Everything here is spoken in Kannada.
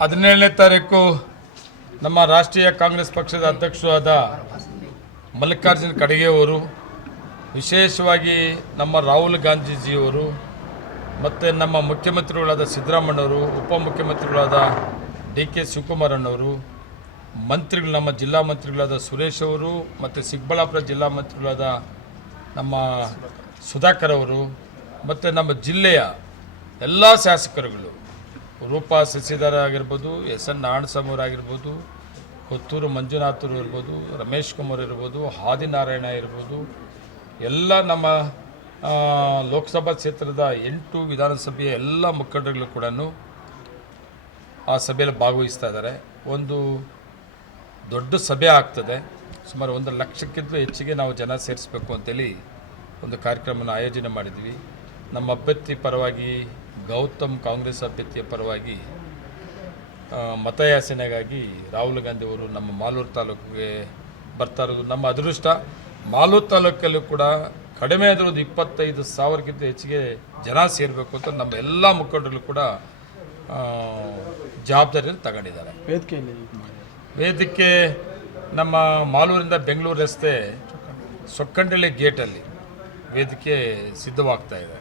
ಹದಿನೇಳನೇ ತಾರೀಕು ನಮ್ಮ ರಾಷ್ಟ್ರೀಯ ಕಾಂಗ್ರೆಸ್ ಪಕ್ಷದ ಅಧ್ಯಕ್ಷರಾದ ಮಲ್ಲಿಕಾರ್ಜುನ್ ಅವರು, ವಿಶೇಷವಾಗಿ ನಮ್ಮ ರಾಹುಲ್ ಗಾಂಧೀಜಿಯವರು ಮತ್ತು ನಮ್ಮ ಮುಖ್ಯಮಂತ್ರಿಗಳಾದ ಸಿದ್ದರಾಮಣ್ಣವರು ಉಪಮುಖ್ಯಮಂತ್ರಿಗಳಾದ ಡಿ ಕೆ ಶಿವಕುಮಾರಣ್ಣವರು ಮಂತ್ರಿಗಳು ನಮ್ಮ ಜಿಲ್ಲಾ ಮಂತ್ರಿಗಳಾದ ಸುರೇಶ್ ಅವರು ಮತ್ತು ಚಿಕ್ಕಬಳ್ಳಾಪುರ ಜಿಲ್ಲಾ ಮಂತ್ರಿಗಳಾದ ನಮ್ಮ ಸುಧಾಕರ್ ಅವರು ಮತ್ತು ನಮ್ಮ ಜಿಲ್ಲೆಯ ಎಲ್ಲ ಶಾಸಕರುಗಳು ರೂಪಾ ಶಶಿಧರ ಆಗಿರ್ಬೋದು ಎಸ್ ಎನ್ ಆಗಿರ್ಬೋದು ಕೊತ್ತೂರು ಮಂಜುನಾಥರು ಇರ್ಬೋದು, ರಮೇಶ್ ಕುಮಾರ್ ಇರ್ಬೋದು ಹಾದಿನಾರಾಯಣ ಇರ್ಬೋದು, ಎಲ್ಲ ನಮ್ಮ ಲೋಕಸಭಾ ಕ್ಷೇತ್ರದ ಎಂಟು ವಿಧಾನಸಭೆಯ ಎಲ್ಲ ಮುಖಂಡರುಗಳು ಕೂಡ ಆ ಸಭೆಯಲ್ಲಿ ಭಾಗವಹಿಸ್ತಾ ಇದ್ದಾರೆ. ಒಂದು ದೊಡ್ಡ ಸಭೆ ಆಗ್ತದೆ. ಸುಮಾರು ಒಂದು ಲಕ್ಷಕ್ಕಿಂತ ಹೆಚ್ಚಿಗೆ ನಾವು ಜನ ಸೇರಿಸಬೇಕು ಅಂತೇಳಿ ಒಂದು ಕಾರ್ಯಕ್ರಮವನ್ನು ಆಯೋಜನೆ ಮಾಡಿದ್ವಿ. ನಮ್ಮ ಅಭ್ಯರ್ಥಿ ಪರವಾಗಿ ಗೌತಮ್ ಕಾಂಗ್ರೆಸ್ ಅಭ್ಯರ್ಥಿಯ ಪರವಾಗಿ ಮತಯಾಚನೆಗಾಗಿ ರಾಹುಲ್ ಗಾಂಧಿ ಅವರು ನಮ್ಮ ಮಾಲೂರು ತಾಲೂಕಿಗೆ ಬರ್ತಾ ಇರೋದು ನಮ್ಮ ಅದೃಷ್ಟ. ಮಾಲೂರು ತಾಲೂಕಲ್ಲೂ ಕೂಡ ಕಡಿಮೆ ಆದರೂ ಒಂದು ಇಪ್ಪತ್ತೈದು ಸಾವಿರಕ್ಕಿಂತ ಹೆಚ್ಚಿಗೆ ಜನ ಸೇರಬೇಕು ಅಂತ ನಮ್ಮ ಎಲ್ಲ ಮುಖಂಡರು ಕೂಡ ಜವಾಬ್ದಾರಿಯನ್ನು ತಗೊಂಡಿದ್ದಾರೆ. ವೇದಿಕೆ ನಮ್ಮ ಮಾಲೂರಿಂದ ಬೆಂಗಳೂರು ರಸ್ತೆ ಸೊಕ್ಕಂಡಳ್ಳಿ ಗೇಟಲ್ಲಿ ವೇದಿಕೆ ಸಿದ್ಧವಾಗ್ತಾ ಇದೆ.